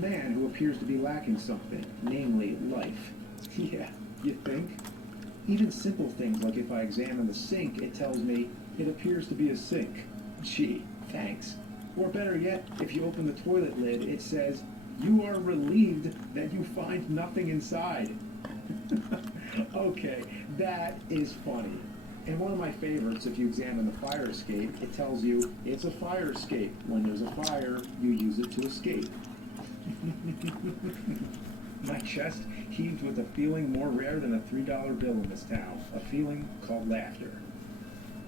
Man who appears to be lacking something, namely life. Yeah, you think? Even simple things like if I examine the sink, it tells me it appears to be a sink. Gee, thanks. Or better yet, if you open the toilet lid, it says, you are relieved that you find nothing inside. Okay, that is funny. And one of my favorites, if you examine the fire escape, it tells you it's a fire escape. When there's a fire, you use it to escape. My chest heaved with a feeling more rare than a $3 bill in this town, a feeling called laughter.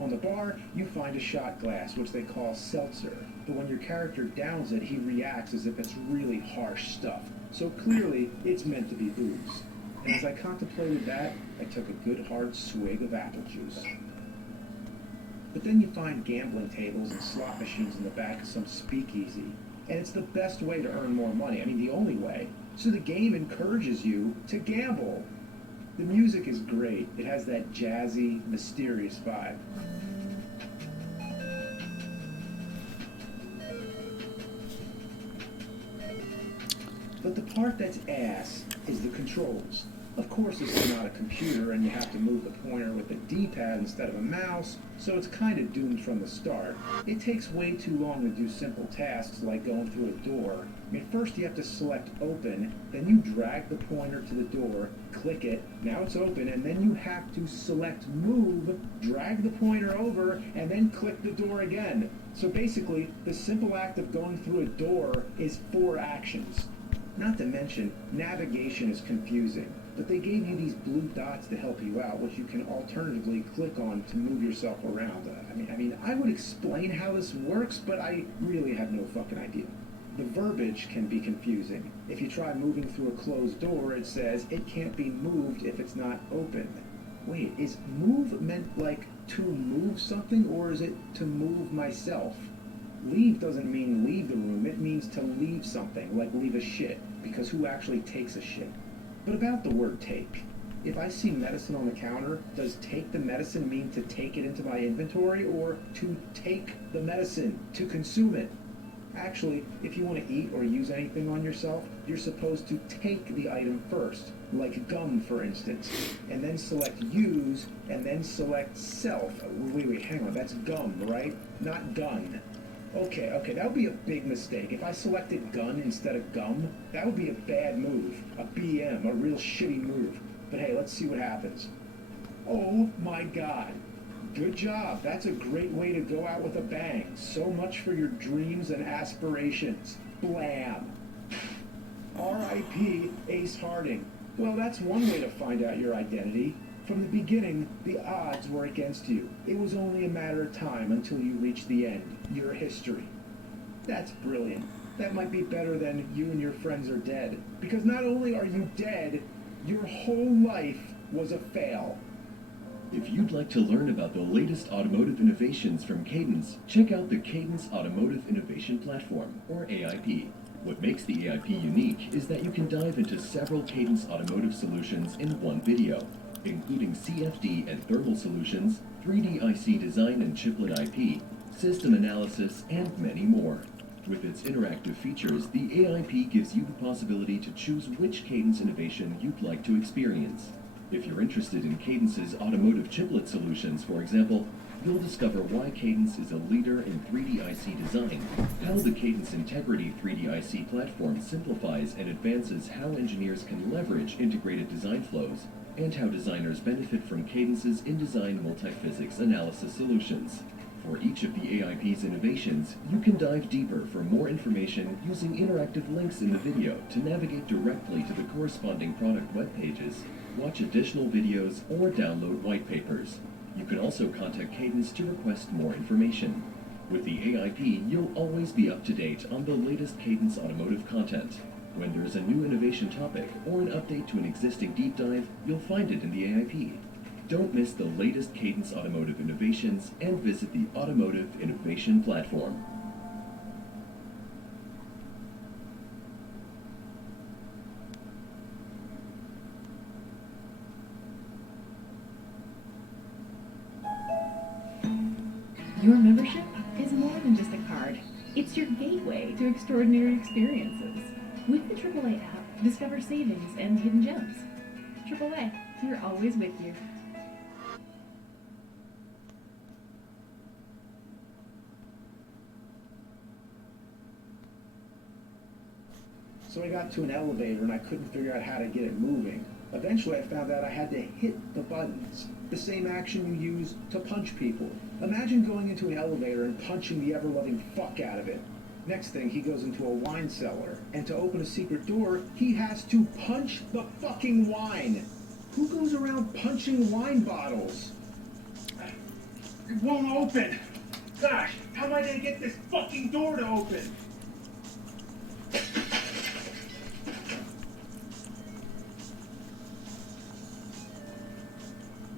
On the bar, you find a shot glass, which they call seltzer, but when your character downs it, he reacts as if it's really harsh stuff. So clearly, it's meant to be booze. And as I contemplated that, I took a good hard swig of apple juice. But then you find gambling tables and slot machines in the back of some speakeasy. And it's the best way to earn more money. I mean, the only way. So the game encourages you to gamble. The music is great. It has that jazzy, mysterious vibe. But the part that's ass is the controls. Of course, this is not a computer, and you have to move the pointer with a D-pad instead of a mouse, so it's kind of doomed from the start. It takes way too long to do simple tasks like going through a door. I mean, first you have to select open, then you drag the pointer to the door, click it, now it's open, and then you have to select move, drag the pointer over, and then click the door again. So basically, the simple act of going through a door is 4 actions. Not to mention, navigation is confusing, but they gave you these blue dots to help you out, which you can alternatively click on to move yourself around. I would explain how this works, but I really have no fucking idea. The verbiage can be confusing. If you try moving through a closed door, it says it can't be moved if it's not open. Wait, is move meant like to move something, or is it to move myself? Leave doesn't mean leave the room, it means to leave something, like leave a shit, because who actually takes a shit? But about the word take. If I see medicine on the counter, does take the medicine mean to take it into my inventory, or to take the medicine, to consume it? Actually, if you want to eat or use anything on yourself, you're supposed to take the item first, like gum for instance, and then select use, and then select self. Wait, hang on, that's gum, right? Not gun. Okay, that would be a big mistake. If I selected gun instead of gum, that would be a bad move. A BM, a real shitty move. But hey, let's see what happens. Oh my god. Good job. That's a great way to go out with a bang. So much for your dreams and aspirations. Blam. R.I.P. Ace Harding. Well, that's one way to find out your identity. From the beginning, the odds were against you. It was only a matter of time until you reached the end. Your history. That's brilliant. That might be better than you and your friends are dead. Because not only are you dead, your whole life was a fail. If you'd like to learn about the latest automotive innovations from Cadence, check out the Cadence Automotive Innovation Platform, or AIP. What makes the AIP unique is that you can dive into several Cadence automotive solutions in one video, including CFD and thermal solutions, 3D IC design and chiplet IP, system analysis, and many more. With its interactive features, the AIP gives you the possibility to choose which Cadence innovation you'd like to experience. If you're interested in Cadence's automotive chiplet solutions, for example, you'll discover why Cadence is a leader in 3D IC design, how the Cadence Integrity 3D IC platform simplifies and advances how engineers can leverage integrated design flows, and how designers benefit from Cadence's InDesign multiphysics analysis solutions. For each of the AIP's innovations, you can dive deeper for more information using interactive links in the video to navigate directly to the corresponding product web pages, watch additional videos, or download white papers. You can also contact Cadence to request more information. With the AIP, you'll always be up to date on the latest Cadence automotive content. When there's a new innovation topic or an update to an existing deep dive, you'll find it in the AIP. Don't miss the latest Cadence automotive innovations and visit the Automotive Innovation Platform. Your membership is more than just a card. It's your gateway to extraordinary experiences. With the AAA app, discover savings and hidden gems. AAA, we're always with you. So I got to an elevator and I couldn't figure out how to get it moving. Eventually I found out I had to hit the buttons, the same action you use to punch people. Imagine going into an elevator and punching the ever-loving fuck out of it. Next thing, he goes into a wine cellar, and to open a secret door, he has to punch the fucking wine. Who goes around punching wine bottles? It won't open. Gosh, how am I gonna get this fucking door to open?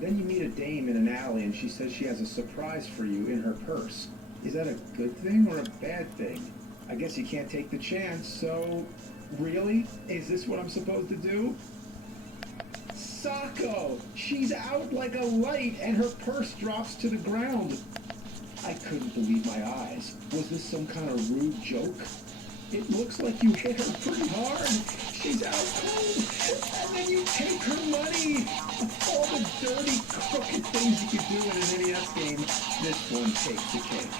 Then you meet a dame in an alley and she says she has a surprise for you in her purse. Is that a good thing or a bad thing? I guess you can't take the chance, so... Really? Is this what I'm supposed to do? Sako! She's out like a light and her purse drops to the ground. I couldn't believe my eyes. Was this some kind of rude joke? It looks like you hit her pretty hard. She's out cold. And then you take her money. All the dirty, crooked things you could do in an NES game, this one takes the cake.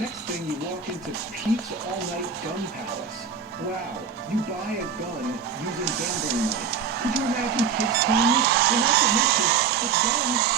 Next thing, you walk into Pete's All-Night Gun Palace. Wow, you buy a gun using gambling money. Could you imagine kids playing it? And not to mention, the gun is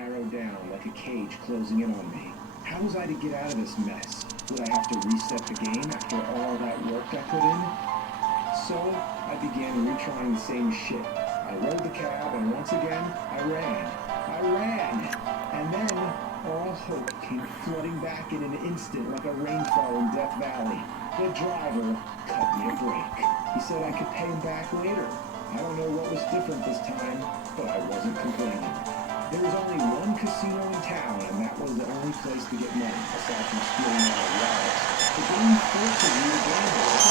narrow down like a cage closing in on me. How was I to get out of this mess? Would I have to reset the game after all that work I put in? So I began retrying the same shit. I rode the cab, and once again, I ran. I ran. And then all hope came flooding back in an instant like a rainfall in Death Valley. The driver cut me a break. He said I could pay him back later. I don't know what was different this time, but I wasn't complaining. There was only one casino in town, and that was the only place to get money, aside from stealing all the wallets. The game forces you to gamble.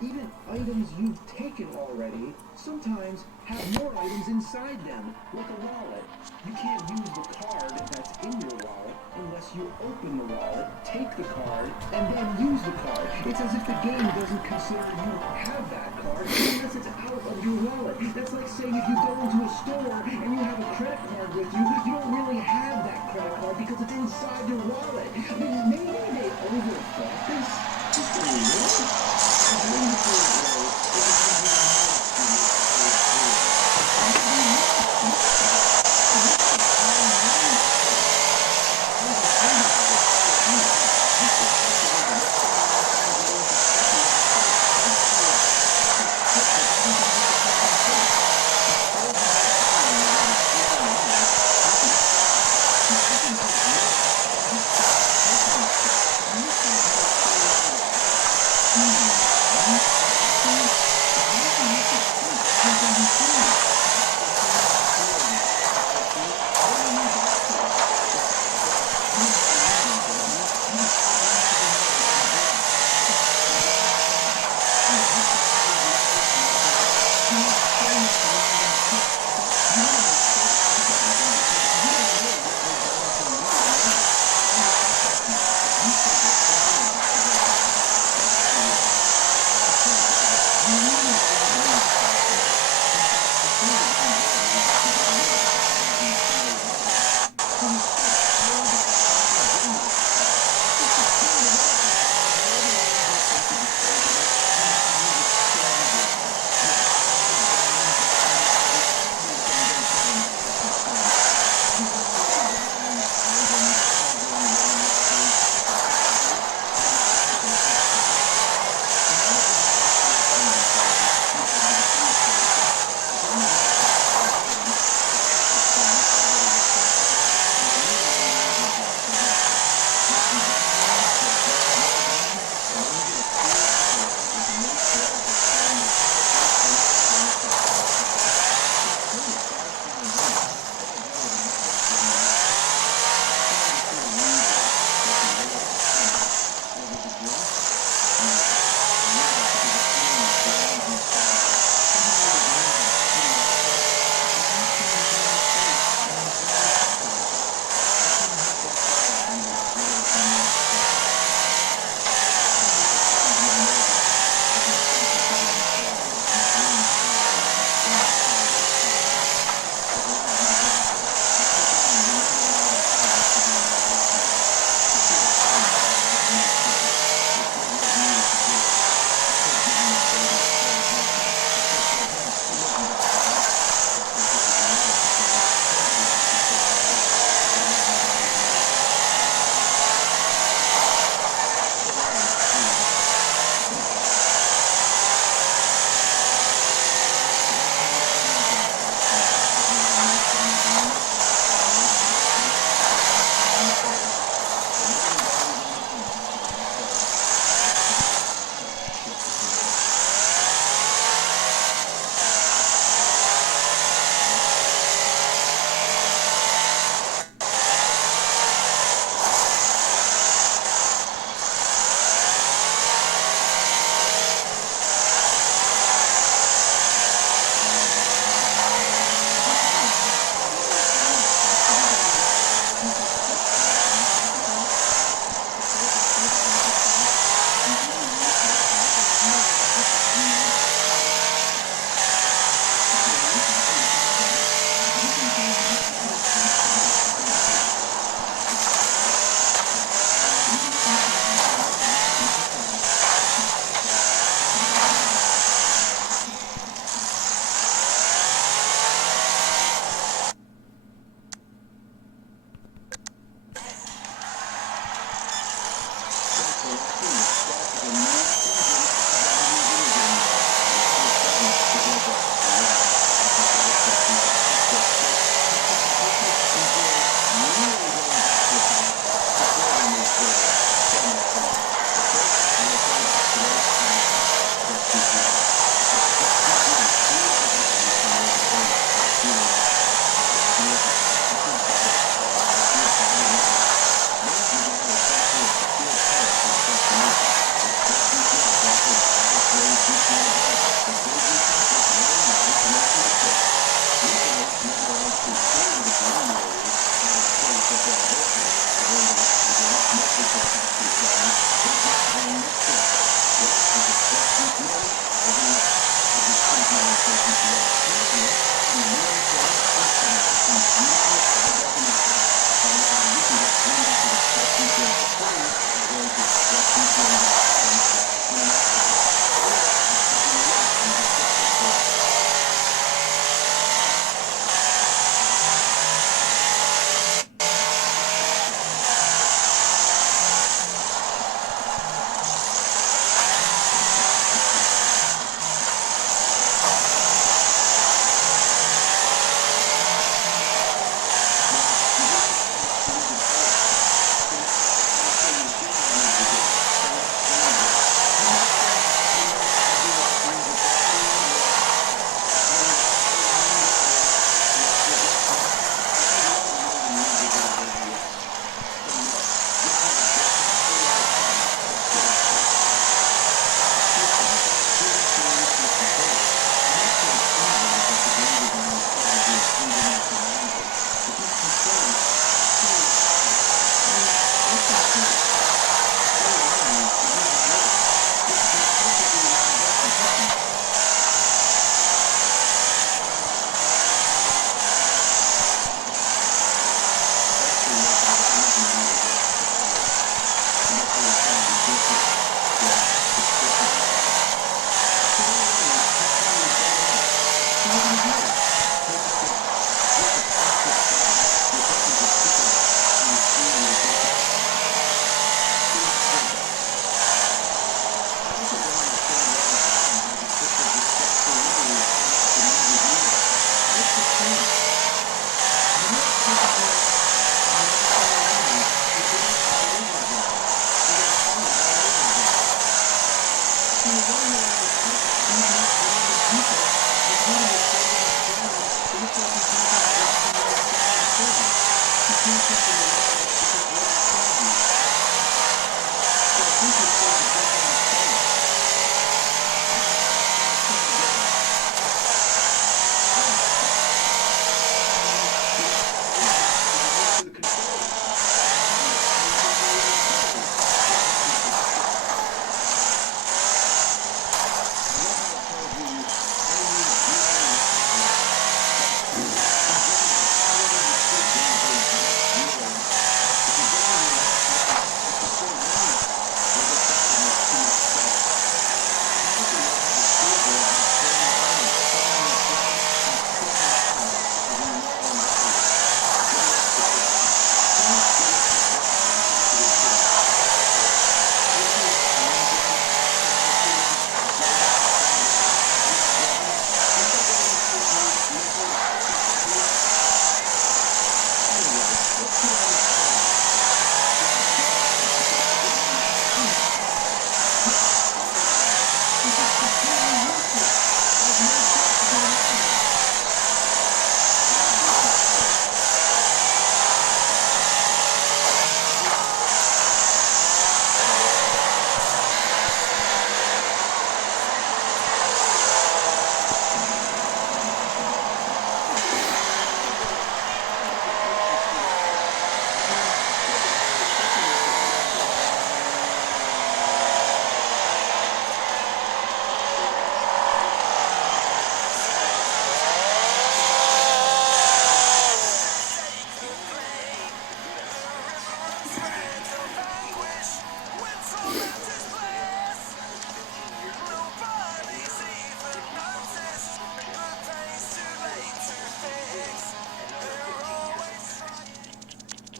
Even items you've taken already sometimes have more items inside them, like a wallet. You can't use the card that's in your wallet unless you open the wallet, take the card, and then use the card. It's as if the game doesn't consider you have that card unless it's out of your wallet. That's like saying if you go into a store and you have a credit card with you, you don't really have that credit card because it's inside your wallet. I mean, maybe they overthought this. Just a little.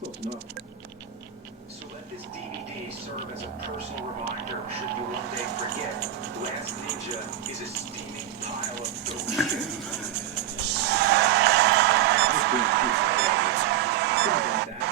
Close enough. So let this DVD serve as a personal reminder should you one day forget. Last Ninja is a steaming pile of dope shit. Something like that.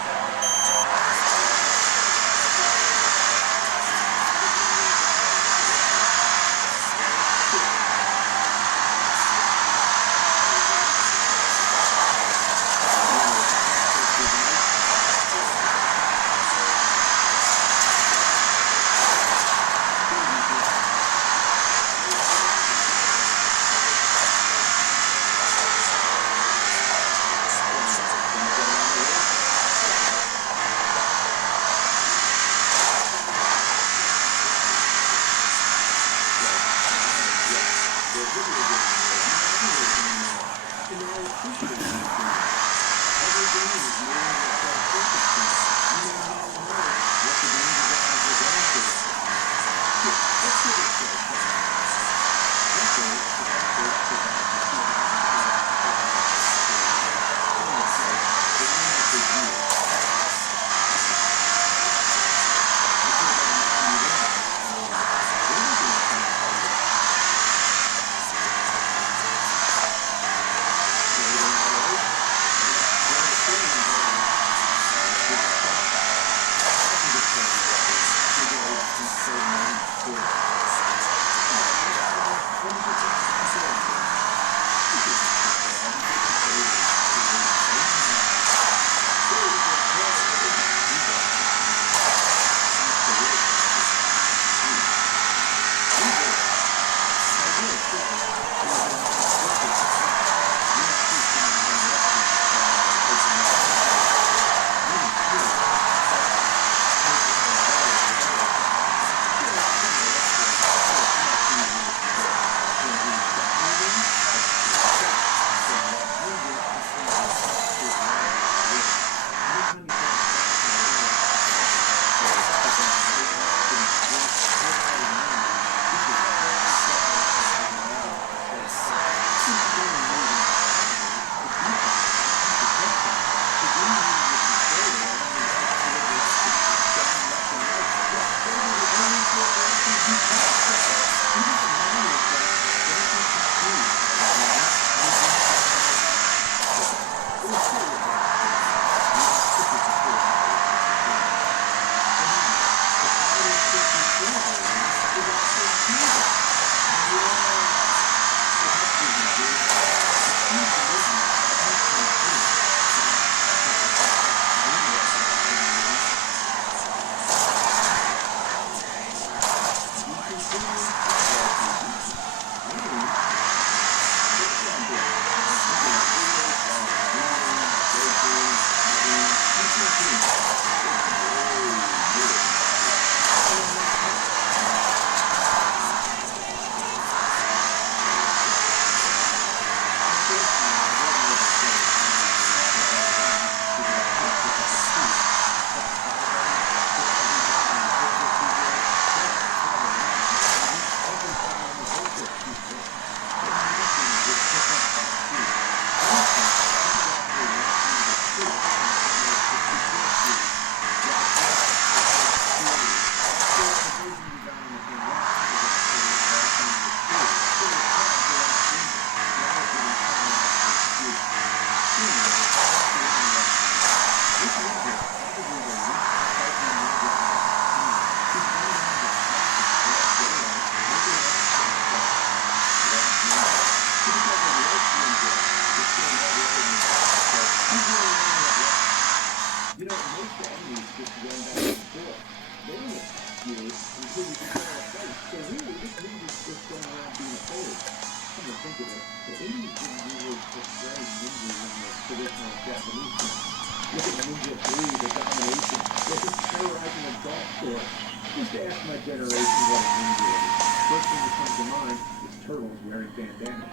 was portray ninjas in the traditional Japanese sense. Look at Ninja 3, the domination. They're just terrorizing a golf course. Just ask my generation what a ninja is. First thing that comes to mind is turtles wearing bandanas.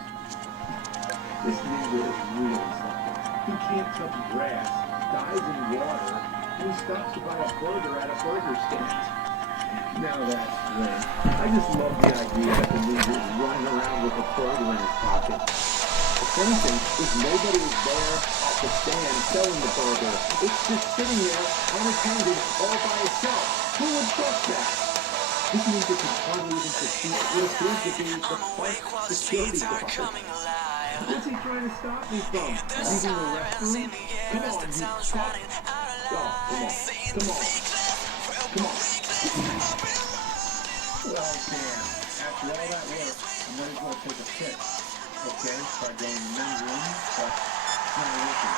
This ninja is really something. He can't touch grass, dives in water, and he stops to buy a burger at a burger stand. Now that's great. I just love the idea that the ninja is running around with a burger in his pocket. If anything, if nobody is there at the stand selling the burger, it's just sitting there unattended all by itself. Who would trust that? This ninja can hardly even perceive what appears to be the park security guard. What's he trying to stop me from? Leaving the restroom? Come on, you fuck. Oh, come on. Come on. Come on. Well, damn. After all that work, I'm ready to go take a piss. Okay, try going to the men's room, but it's not working.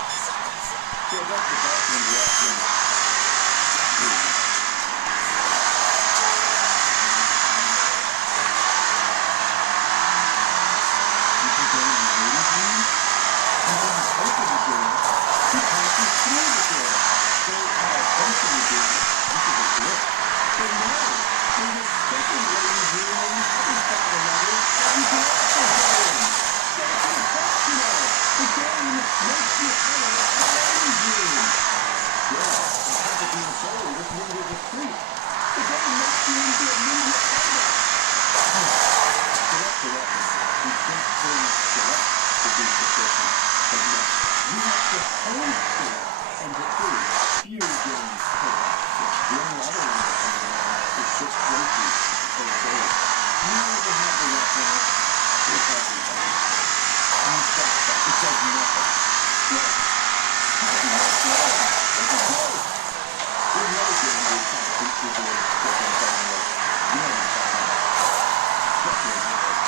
So that's the bathroom walk in. You can go in the ladies' room, and then you open the door, you passes through the door. So, open the door, this is a grip. So no, there's a second ladies' room, and you haven't got the letter, and you can also go in. That's exceptional. The game makes you enter a ladies' room. Yeah, on top of being sorry, this ninja's a freak. The game makes you into a ninja idol. Select the weapon. You can't fully select the big position. But no, you have to hold still and defeat few games correct. The only other way to find out is just crazy or gold. Now that you have the weapon, it does nothing. And you stop that. It does nothing. Look! How can that go? It's a ghost! There's another game where you try to beat people with a stick and doesn't work. You know what I'm talking about. Definitely not work.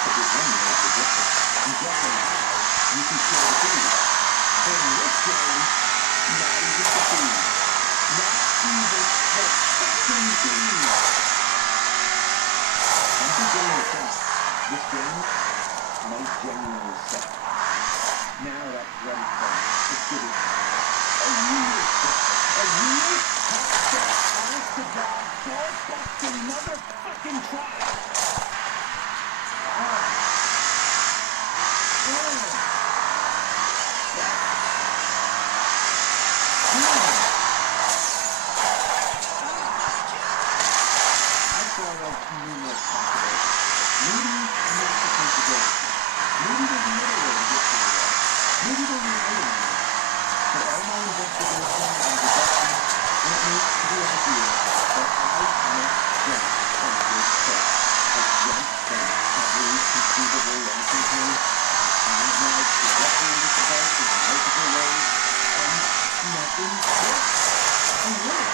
But there's one way to get it. You definitely have. You can show the video. But in this game, not even the food. Not even the fucking food. I'm beginning to think this game might genuinely suck. Now that's ready for it. Let's give it a real shot. A real hot, honest to God, ball-busting motherfucking trial. Numerous possibilities. Maybe I'm not supposed to go. Maybe there's another way to get to the wall. Maybe there's another way. But all my investigation and deduction led me to the idea that I must jump from this step. I jump from every conceivable likelihood. I analyze directly into the device in multiple ways, and nothing works. And look,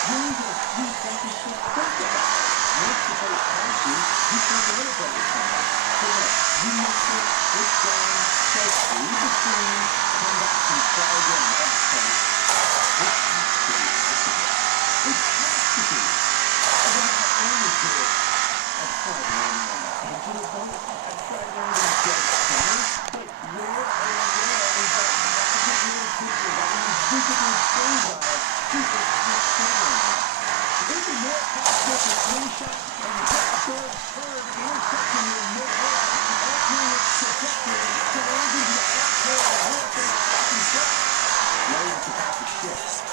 you only get a few seconds to think about it. Once the vote passes, you can't deliberate with somebody. So look, you must get it down, take leave the screen, come back and try again next time. It has to be possible. It has to be. I don't have to only do it. I've tried learning on the edge of the boat. I've tried learning in dead center. But where is that magic little picture that invisibly shows on a super slick camera? There's a more possible to slingshot and the backdoor curve intercepting your mid-air, altering its trajectory to land into the asshole of hurricane fucking truck. Now it's about to shift.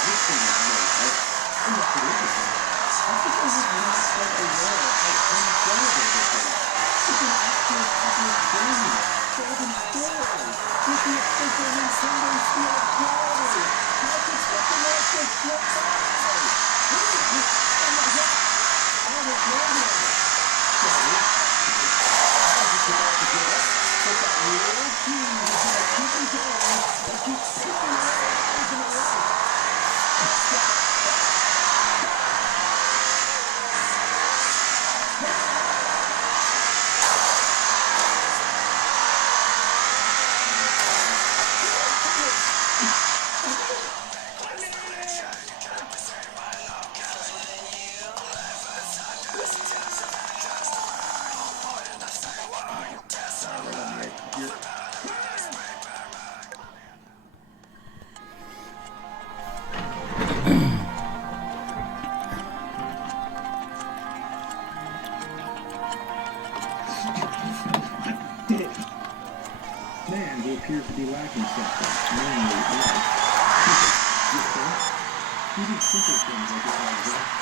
This thing is made, right? And that's what it is. I think I was not so aware of how unbearable this is. It's an actual public game, solving stories, with the official Nintendo seal of quality. How could something like this slip by? Oh my God! I don't know. Sorry. I was just about to get up, but that little team is gonna keep me going and keep taking away hours of my life. You're man who appears to be lacking something, namely life. You think? Even simple things like if I was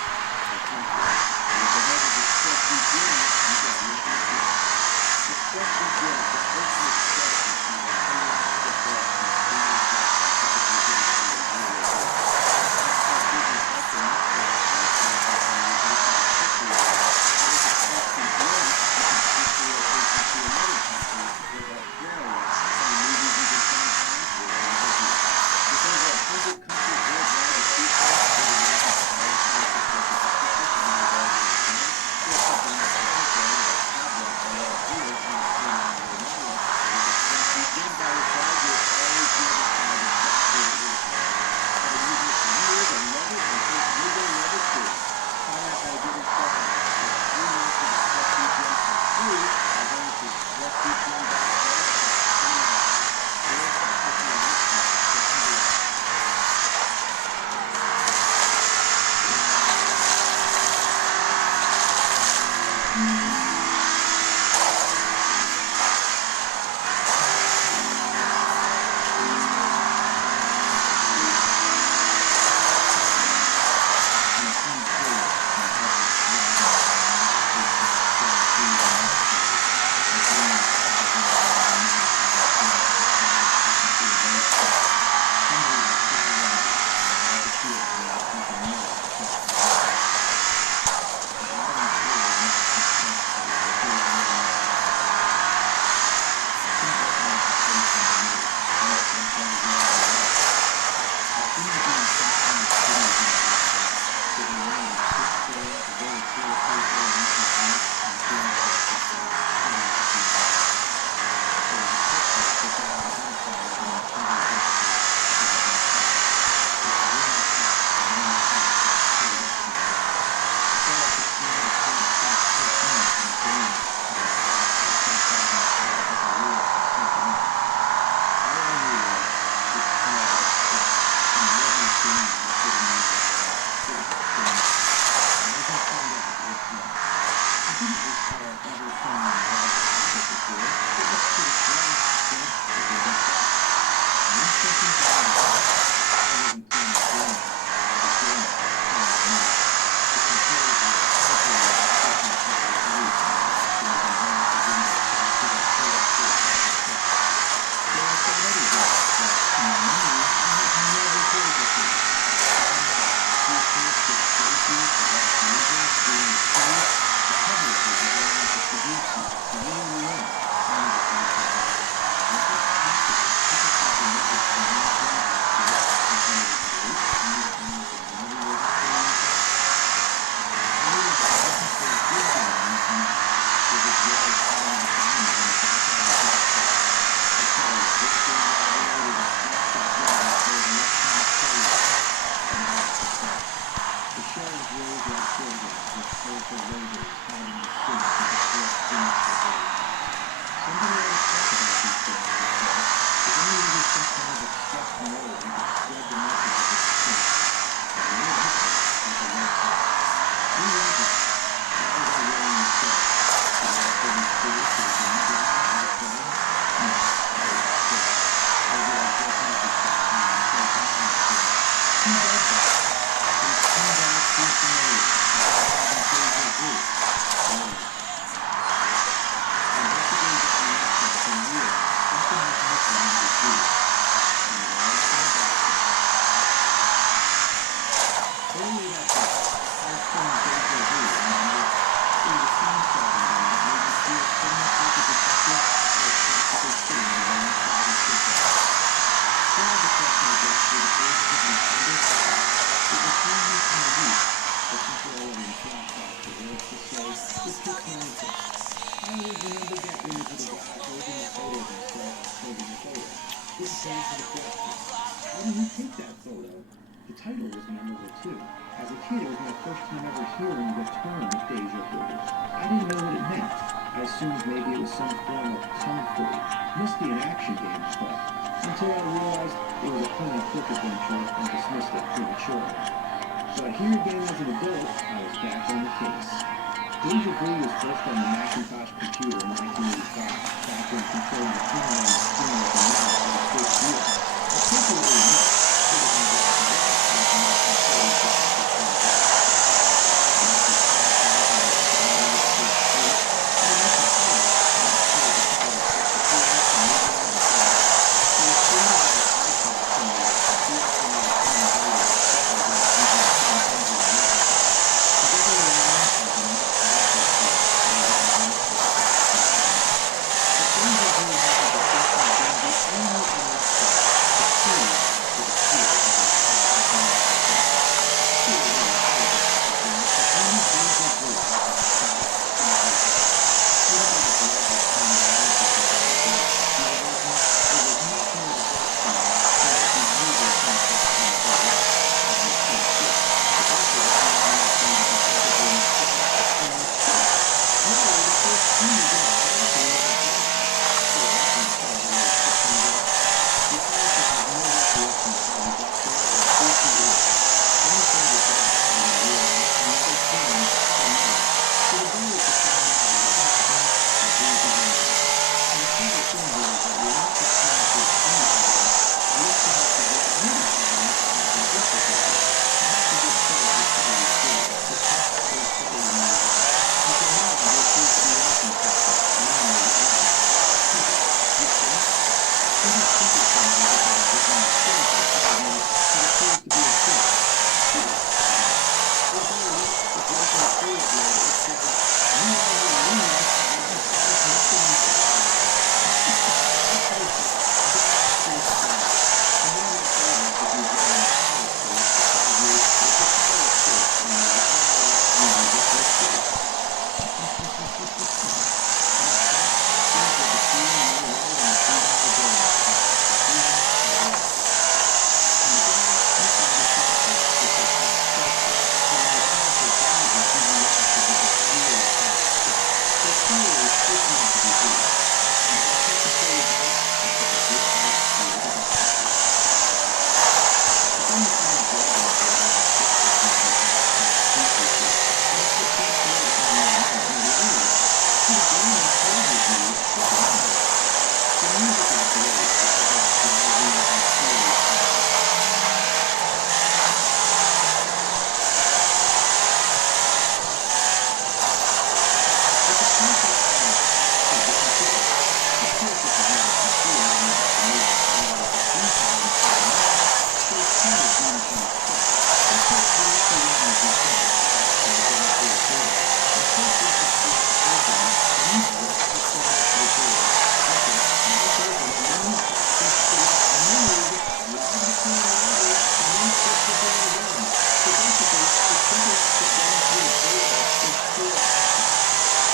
How did you take that photo? The title was memorable too. As a kid, it was my first time ever hearing the term deja vu. I didn't know what it meant. I assumed maybe it was some form of kung fu. Must be an action game stuff. Until I realized it was a point-and-click adventure and dismissed it prematurely. But here again as an adult, I was back on the case. Deja vu was first on the Macintosh computer in 1985, back when controlling the camera on the screen Even simple things like how to get on the stage or how to know what it feels to be a kid. Or better yet, if you're in the third grade, it says, you already knew that you guys nothing impossible. That's basic. That's pretty sad. And one of my favorites is you get on the power stage, it tells you it's a power stage, and you get on and you get this stage. And that seems like a theme in your life and it's even the brain. And the brain, you find the process which is called structure. So when you're powerful things and even reactive, it's a clear path. So clearly, it's meant to be good. And if I can't control your brain, it's because this house created a boundary. But then you find a job in a building that fits this mentality, that suits you, and it's the transformation in your mind, and you realize, see, the brain encourages you to drive. So music is great because it's driving and fuels action. But the concept of is the computer. Of course, this is not a computer, and you have to move the power of the keypad instead of mouse, so it's kind of doing things quick. But of course, we also want to do simple steps to the brain creativity. And first, we have to select the program, and usually I just send it to the board. Okay, mouse open, and then you have to select move, drag the key longer, and then push the button again. So basically, the simplest step going through the board is 4 actions.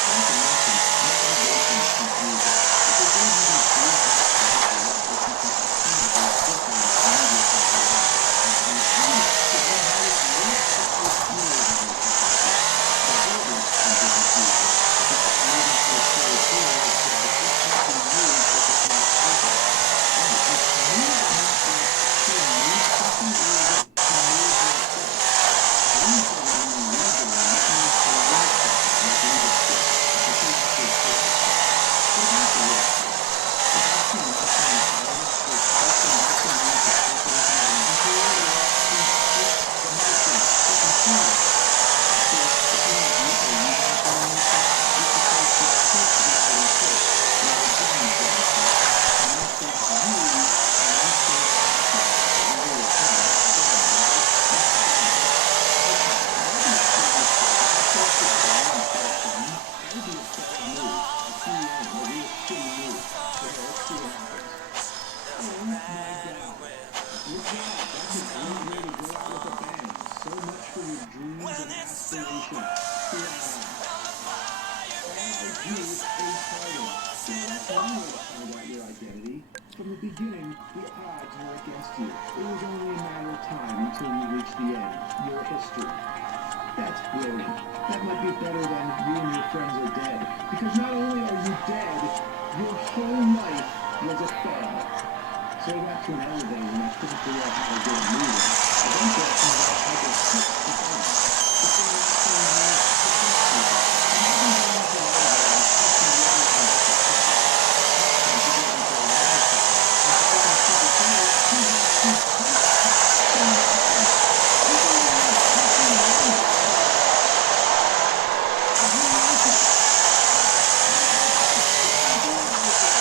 Not to mention, navigation is confusing. If they don't even blue dots to help you out, if you can automatically click on it and move yourself around. And please, to learn how this works, just take keywords into consideration. The builders can get confusing. If you try moving to a cherry door, it says, this can't be moved if it's not open. Right, is move meant like to move something, or is it to move yourself? Usually when you read the line, it means to leave something, like leave a switch, but you actually push a button. What about the word switch? Is actually matching entirely, or switch and actually mean to tap it into my mind here, or to switch the motion to continue? Of course, if you're not used to using it underneath, you're supposed to push the item first, or again push it first, and then select use, and then select switch. Really a pain, button, right? Not bad. Okay, now that you've seen this step, if I push this button and press send, that would be a solid move. I key in, it'll be a shitty move. Okay, let's see what happens. Oh my god. Good job. That's a great way to go out with a bang. So much for your dreams and aspirations. Wow. RIP Ace Harding. Yeah, that's one way to find out your identity. From the beginning, the odds were against you. It was only a matter of time until you reached the end. Your history. That's brilliant. That might be better than you and your friends are dead. Because not only are you dead, your whole life was a fail. So I got to an elevator and I couldn't figure out how to get it moving. Eventually I found out I could push the button. The thing actually used to push people. Imagine going into an elevator and pushing the other one's to stop. Next time you get into a long car and driving super fast, you have to push the button. You don't like pushing the wrong button. But who like it? Why? Why do you like it?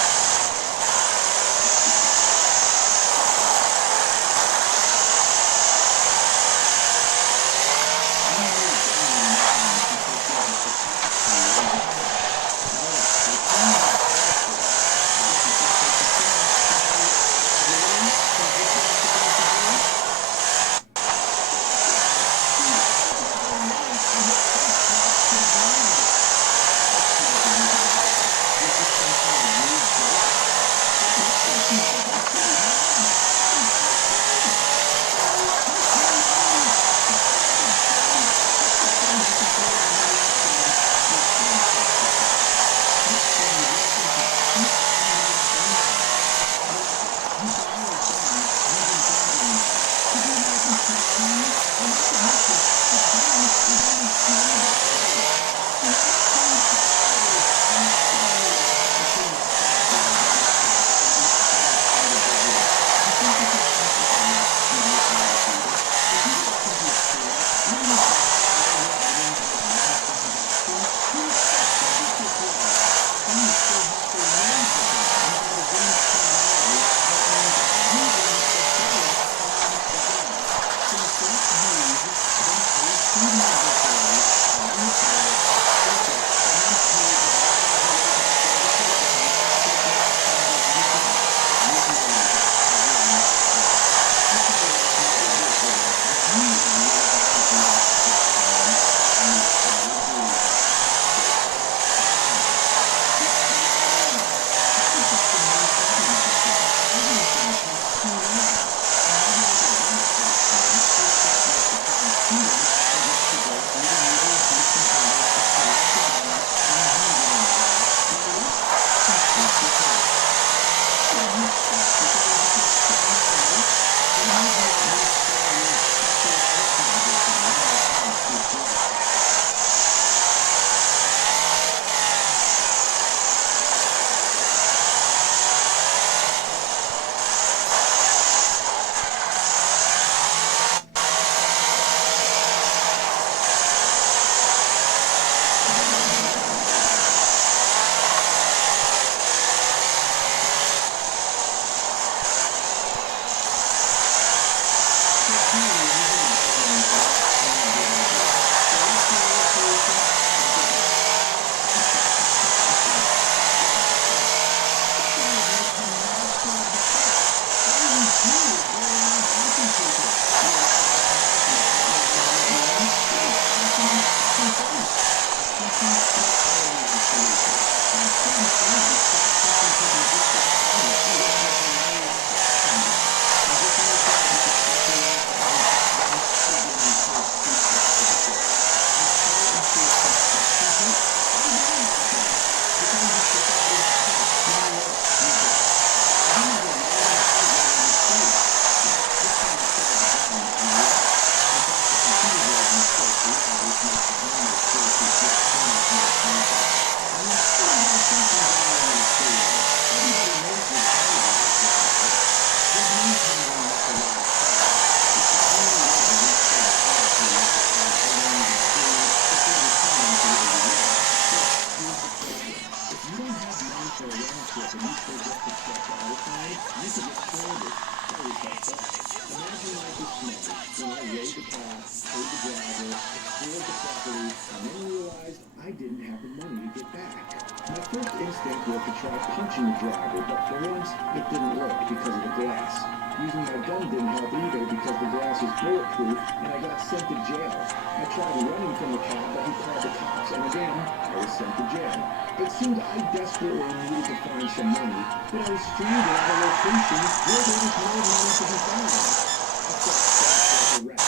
get stranded. That was helpful. Imagine life is smothered when I rode the path, paid the driver, explored the property, and then realized I didn't have the money to get back. My first instinct was to try punching the driver, but for once, it didn't work because of the glass. Using my gun didn't help either because the glass is bulletproof and I got sent to jail. I tried running from the cop, but he called the cops, and again, I was sent to jail. It seemed I desperately needed to find some money, but I was stranded at a location where there was no money to be found. I felt like a wreck.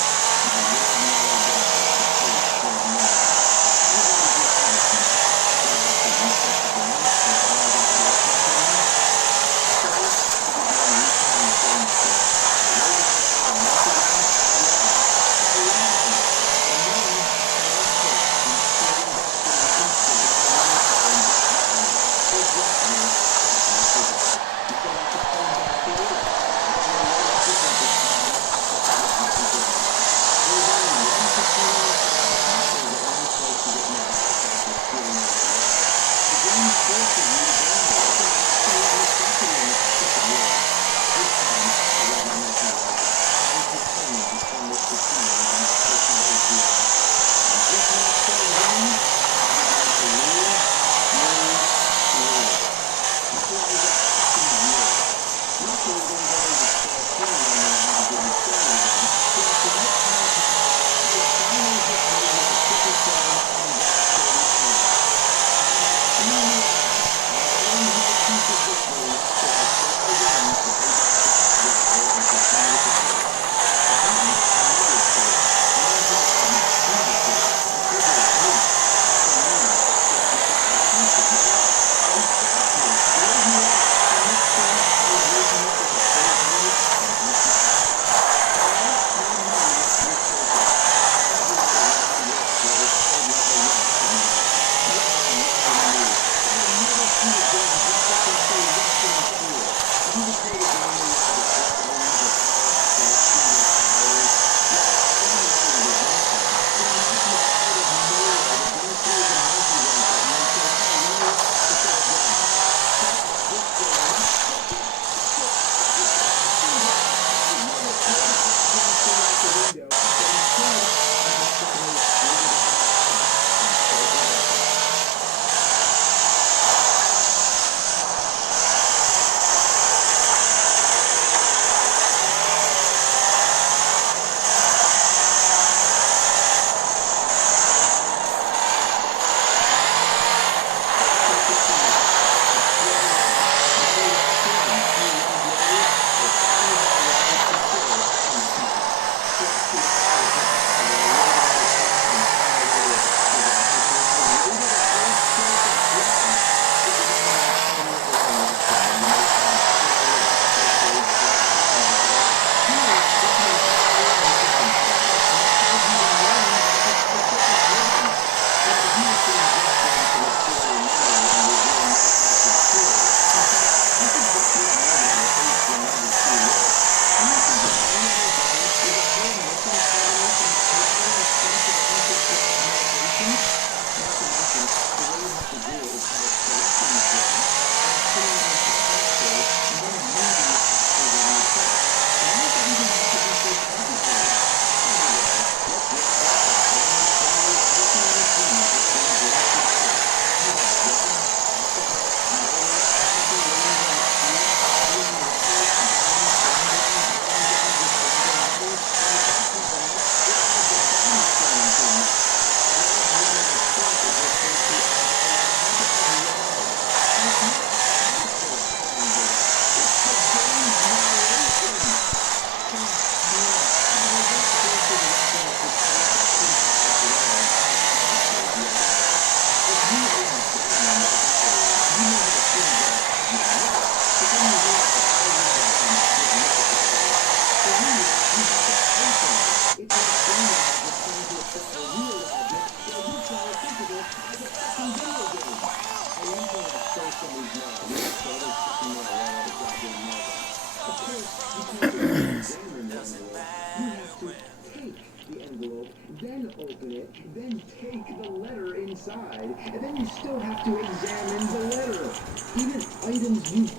My world then open it, then take the letter inside, and then you still have to examine the letter. Even items you